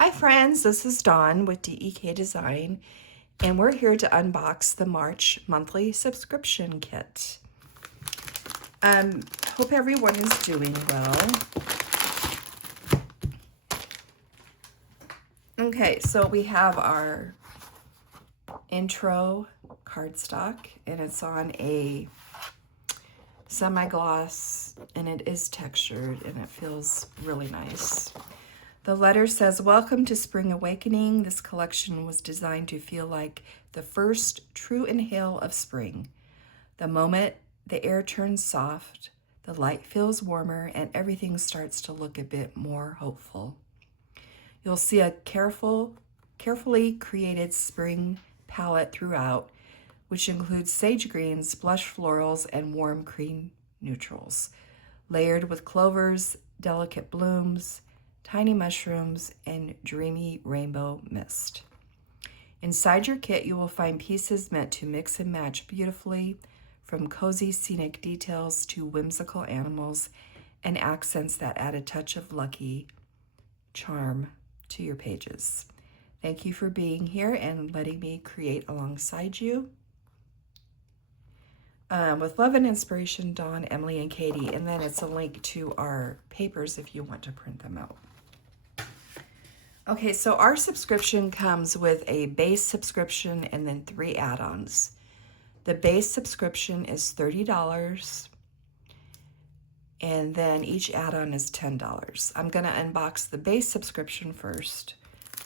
Hi friends, this is Dawn with DEK Design, and we're here to unbox the March monthly subscription kit. Hope everyone is doing well. Okay, so we have our intro cardstock, and it's on a semi-gloss, and it is textured, and it feels really nice. The letter says, "Welcome to Spring Awakening. This collection was designed to feel like the first true inhale of spring. The moment the air turns soft, the light feels warmer, and everything starts to look a bit more hopeful. You'll see a carefully created spring palette throughout, which includes sage greens, blush florals, and warm cream neutrals, layered with clovers, delicate blooms, tiny mushrooms, and dreamy rainbow mist. Inside your kit, you will find pieces meant to mix and match beautifully, from cozy scenic details to whimsical animals and accents that add a touch of lucky charm to your pages. Thank you for being here and letting me create alongside you. With love and inspiration, Dawn, Emily, and Katie. And then it's a link to our papers if you want to print them out. Okay, so our subscription comes with a base subscription and then 3 add-ons. The base subscription is $30, and then each add-on is $10. I'm gonna unbox the base subscription first,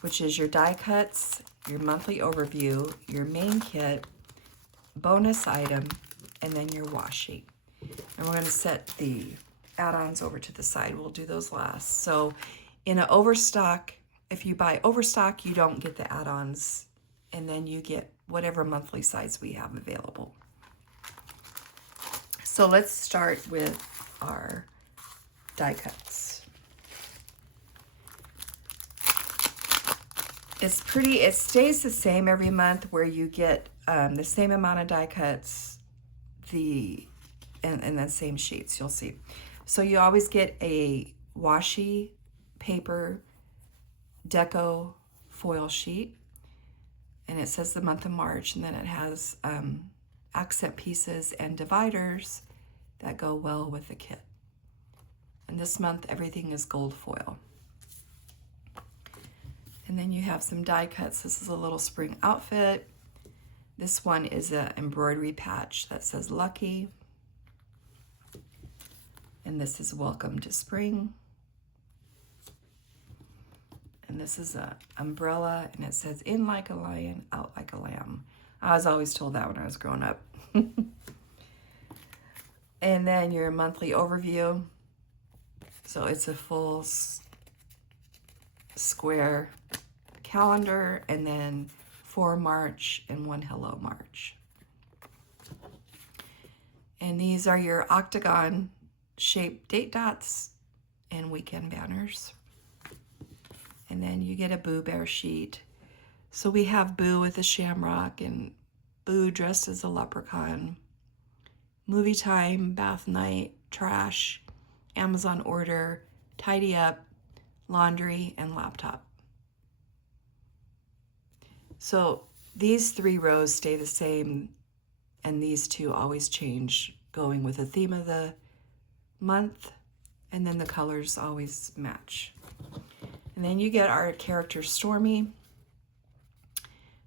which is your die cuts, your monthly overview, your main kit, bonus item, and then your washi. And we're gonna set the add-ons over to the side. We'll do those last. So in an overstock, if you buy overstock, you don't get the add-ons, and then you get whatever monthly size we have available. So let's start with our die cuts. It's pretty, it stays the same every month, where you get the same amount of die cuts, and then same sheets, you'll see. So you always get a washi paper deco foil sheet, and it says the month of March, and then it has accent pieces and dividers that go well with the kit. And this month everything is gold foil. And then you have some die cuts. This is a little spring outfit. This one is an embroidery patch that says lucky, and this is welcome to spring. And this is an umbrella, and it says in like a lion, out like a lamb. I was always told that when I was growing up. And then your monthly overview. So it's a full square calendar, and then 4 March and 1 Hello March. And these are your octagon shaped date dots and weekend banners. And then you get a Boo Bear sheet. So we have Boo with a shamrock, and Boo dressed as a leprechaun. Movie time, bath night, trash, Amazon order, tidy up, laundry, and laptop. So these 3 rows stay the same, and these 2 always change, going with the theme of the month, and then the colors always match. And then you get our character Stormy.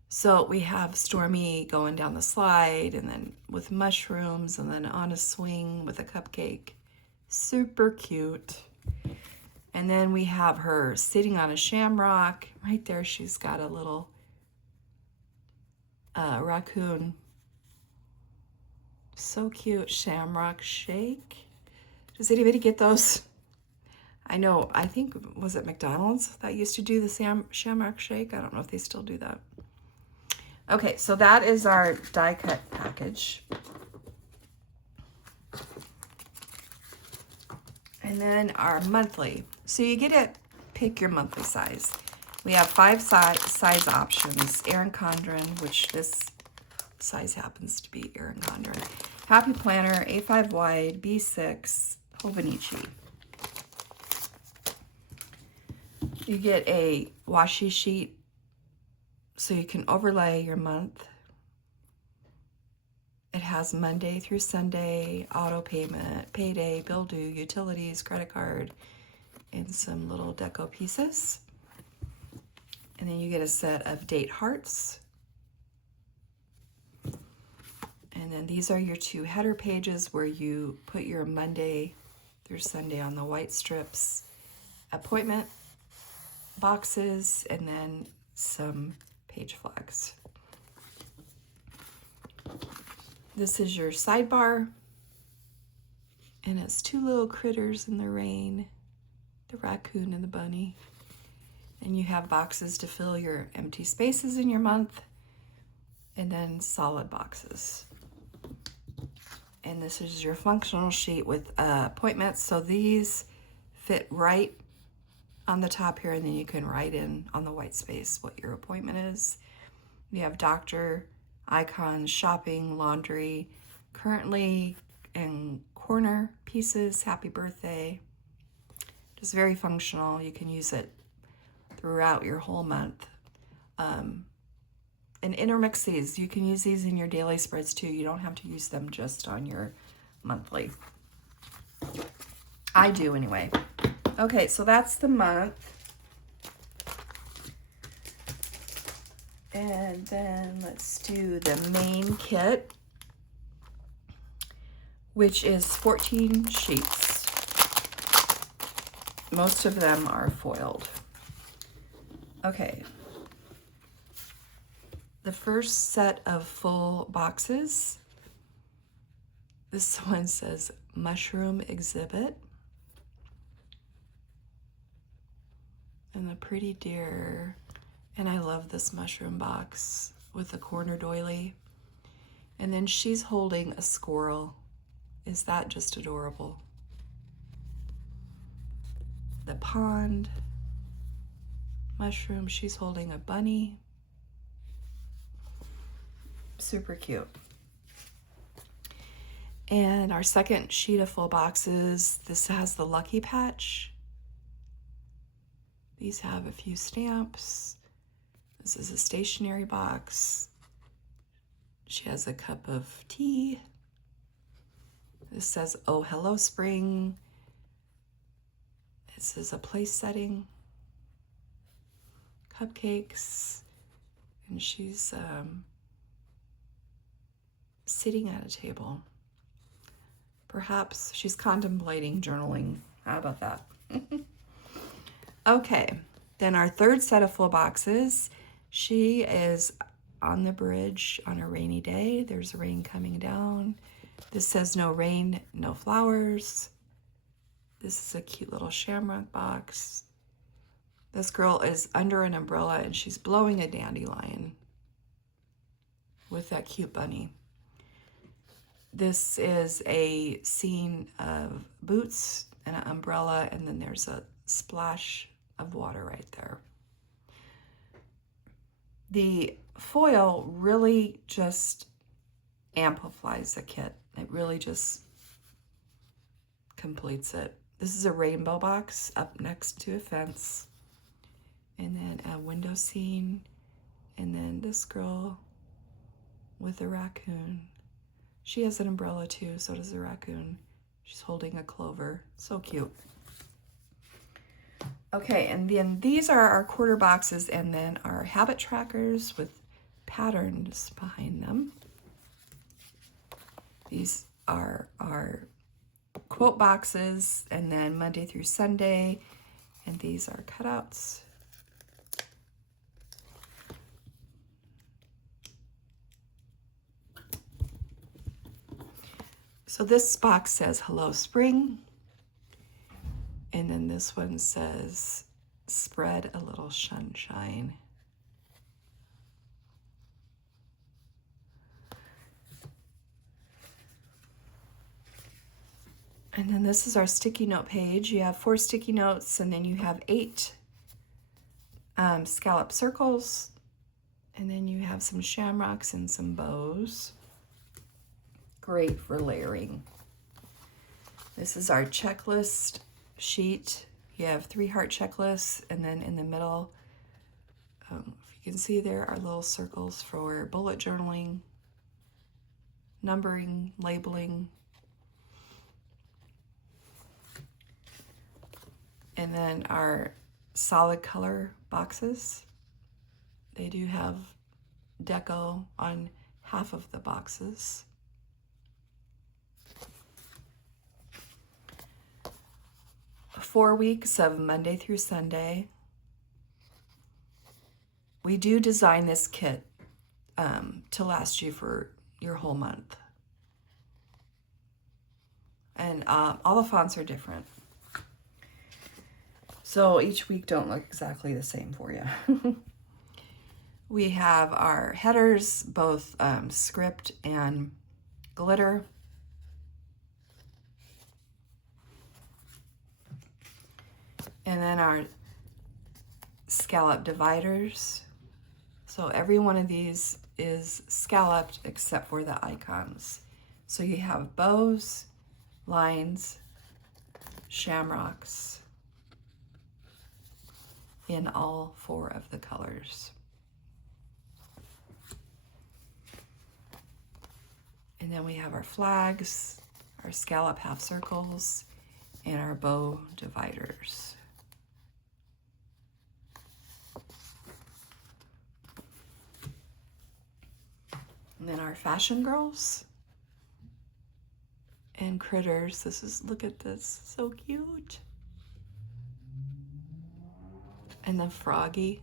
So we have Stormy going down the slide, and then with mushrooms, and then on a swing with a cupcake. Super cute. And then we have her sitting on a shamrock. Right there, she's got a little raccoon. So cute. Shamrock shake. Does anybody get those? I know, I think, was it McDonald's that used to do the shamrock shake? I don't know if they still do that. Okay, so that is our die cut package. And then our monthly. So you get to pick your monthly size. We have 5 size options. Erin Condren, which this size happens to be Erin Condren. Happy Planner, A5 wide, B6, Hobonichi. You get a washi sheet so you can overlay your month. It has Monday through Sunday, auto payment, payday, bill due, utilities, credit card, and some little deco pieces. And then you get a set of date hearts. And then these are your 2 header pages where you put your Monday through Sunday on the white strips, appointment boxes, and then some page flags. This is your sidebar, and it's 2 little critters in the rain, the raccoon and the bunny. And you have boxes to fill your empty spaces in your month, and then solid boxes. And this is your functional sheet with appointments. So these fit right on the top here, and then you can write in on the white space what your appointment is. You have doctor, icons, shopping, laundry, currently and corner pieces, happy birthday. Just very functional. You can use it throughout your whole month. And intermix these. You can use these in your daily spreads too. You don't have to use them just on your monthly. I do anyway. Okay, so that's the month. And then let's do the main kit, which is 14 sheets. Most of them are foiled. Okay. The first set of full boxes, this one says mushroom exhibit. And the pretty deer. And I love this mushroom box with the corner doily. And then she's holding a squirrel. Is that just adorable? The pond mushroom, she's holding a bunny. Super cute. And our second sheet of full boxes, this has the Lucky Patch. These have a few stamps. This is a stationery box. She has a cup of tea. This says, "Oh, hello, spring." This is a place setting. Cupcakes. And she's sitting at a table. Perhaps she's contemplating journaling. How about that? Okay, then our third set of full boxes. She is on the bridge on a rainy day. There's rain coming down. This says no rain, no flowers. This is a cute little shamrock box. This girl is under an umbrella and she's blowing a dandelion with that cute bunny. This is a scene of boots and an umbrella, and then there's a splash of water right there. The foil really just amplifies the kit. It really just completes it. This is a rainbow box up next to a fence, and then a window scene, and then this girl with a raccoon. She has an umbrella too, so does the raccoon. She's holding a clover. So cute. Okay, and then these are our quarter boxes, and then our habit trackers with patterns behind them. These are our quote boxes, and then Monday through Sunday, and these are cutouts. So this box says hello spring, and then this one says spread a little sunshine. And then this is our sticky note page. You have 4 sticky notes, and then you have 8 scallop circles, and then you have some shamrocks and some bows. Great for layering. This is our checklist sheet You have 3 heart checklists, and then in the middle, if you can see there are little circles for bullet journaling, numbering, labeling, and then our solid color boxes. They do have deco on half of the boxes. Four weeks of Monday through Sunday. We do design this kit to last you for your whole month. And all the fonts are different. So each week don't look exactly the same for you. We have our headers, both script and glitter. And then our scallop dividers. So every one of these is scalloped except for the icons. So you have bows, lines, shamrocks in all 4 of the colors. And then we have our flags, our scallop half circles, and our bow dividers. And then our fashion girls and critters. This is, look at this, so cute. And then Froggy.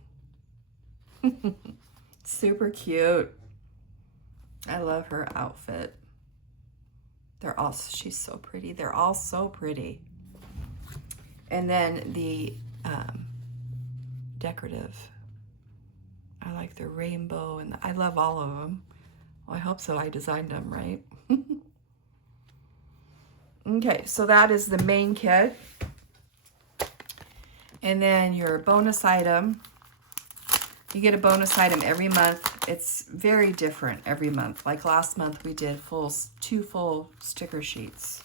Super cute. I love her outfit. They're all, she's so pretty. They're all so pretty. And then the decorative. I like the rainbow, and I love all of them. Well, I hope so. I designed them, right? Okay, so that is the main kit. And then your bonus item. You get a bonus item every month. It's very different every month. Like last month, we did 2 full sticker sheets.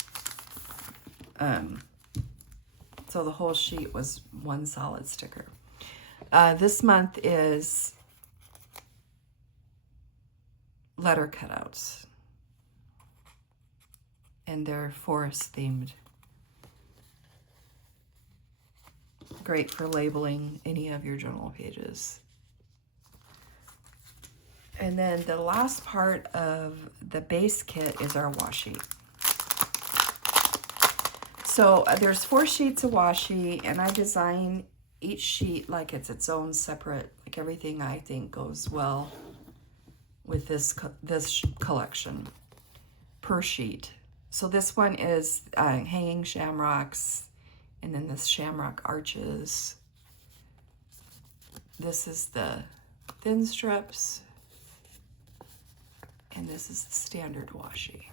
So the whole sheet was 1 solid sticker. This month is letter cutouts, and they're forest themed. Great for labeling any of your journal pages. And then the last part of the base kit is our washi. So there's 4 sheets of washi, and I design each sheet like it's its own separate, like everything I think goes well with this collection per sheet. So this one is hanging shamrocks, and then this shamrock arches. This is the thin strips, and this is the standard washi.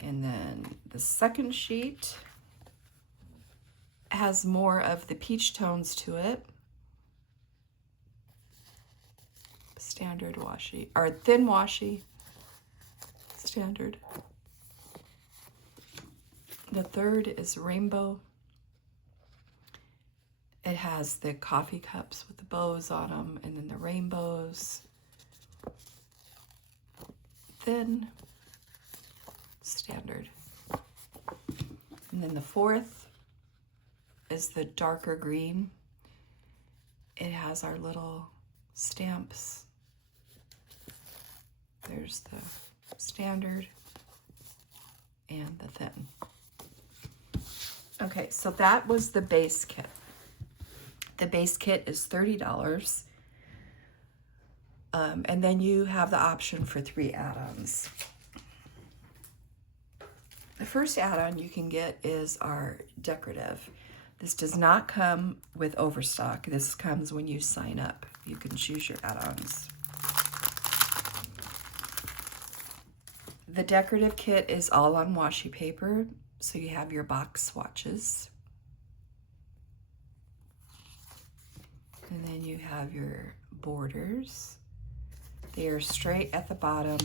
And then the second sheet has more of the peach tones to it. Standard washi, or thin washi, standard. The third is rainbow. It has the coffee cups with the bows on them, and then the rainbows. Thin, standard. And then the fourth is the darker green. It has our little stamps. There's the standard and the thin. Okay, so that was the base kit. The base kit is $30. And then you have the option for 3 add-ons. The first add-on you can get is our decorative. This does not come with overstock. This comes when you sign up. You can choose your add-ons. The decorative kit is all on washi paper, so you have your box swatches. And then you have your borders. They are straight at the bottom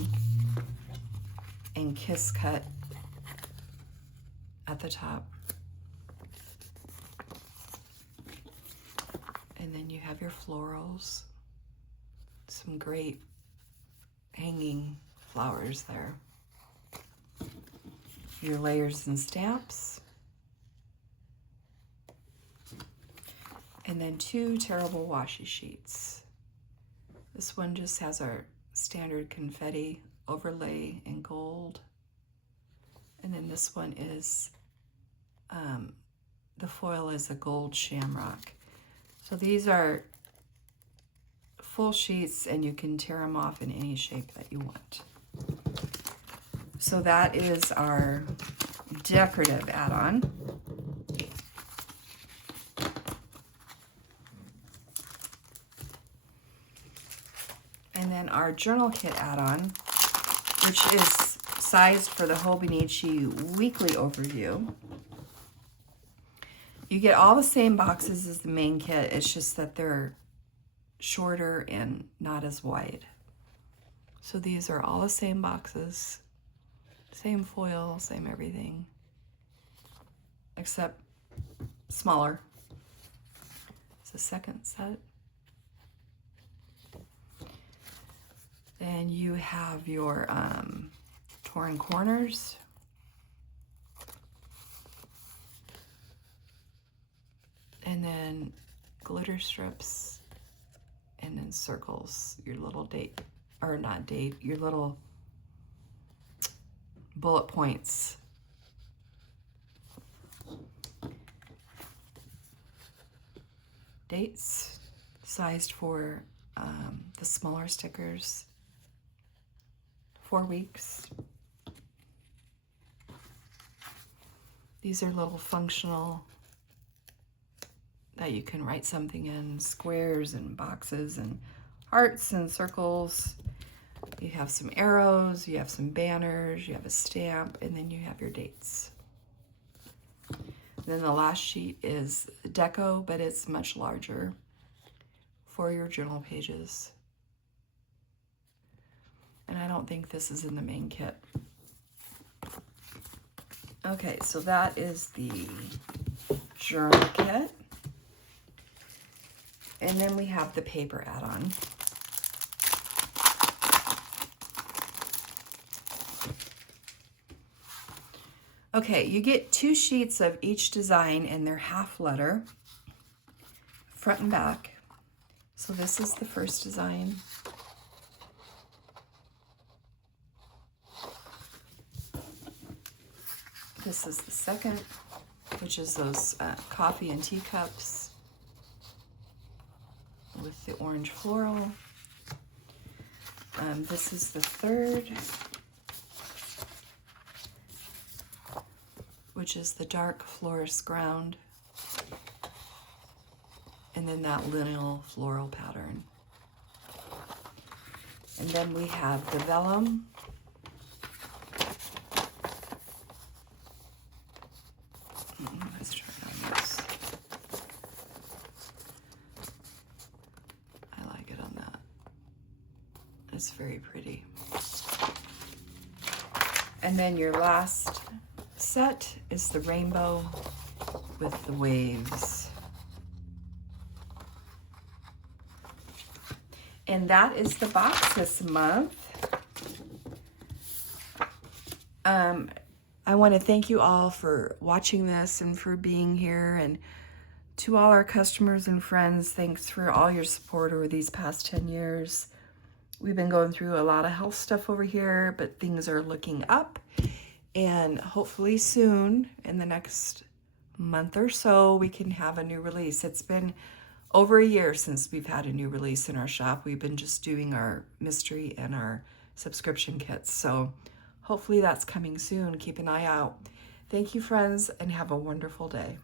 and kiss cut at the top. And then you have your florals. Some great hanging flowers there. Your layers and stamps. And then 2 terrible washi sheets. This one just has our standard confetti overlay in gold. And then this one is, the foil is a gold shamrock. So these are full sheets and you can tear them off in any shape that you want. So that is our decorative add-on. And then our journal kit add-on, which is sized for the Hobonichi weekly overview. You get all the same boxes as the main kit, it's just that they're shorter and not as wide. So these are all the same boxes, same foil, same everything, except smaller. It's the second set. Then you have your torn corners. And then glitter strips, and then circles, your little date, or not date, your little bullet points. Dates, sized for the smaller stickers. 4 weeks. These are little functional that you can write something in, squares and boxes and hearts and circles. You have some arrows, you have some banners, you have a stamp, and then you have your dates. And then the last sheet is deco, but it's much larger for your journal pages. And I don't think this is in the main kit. Okay, so that is the journal kit. And then we have the paper add-on. Okay, you get 2 sheets of each design and they're half letter, front and back. So this is the first design. This is the second, which is those coffee and tea cups with the orange floral. This is the third, which is the dark florist ground, and then that lineal floral pattern. And then we have the vellum. Let's try on this. I like it on that. It's very pretty. And then your last set is the rainbow with the waves. And that is the box this month. I want to thank you all for watching this and for being here, and to all our customers and friends, thanks for all your support over these past 10 years. We've been going through a lot of health stuff over here, but things are looking up, and hopefully soon, in the next month or so, we can have a new release. It's been over a year since we've had a new release in our shop. We've been just doing our mystery and our subscription kits, so hopefully that's coming soon. Keep an eye out. Thank you, friends, and have a wonderful day.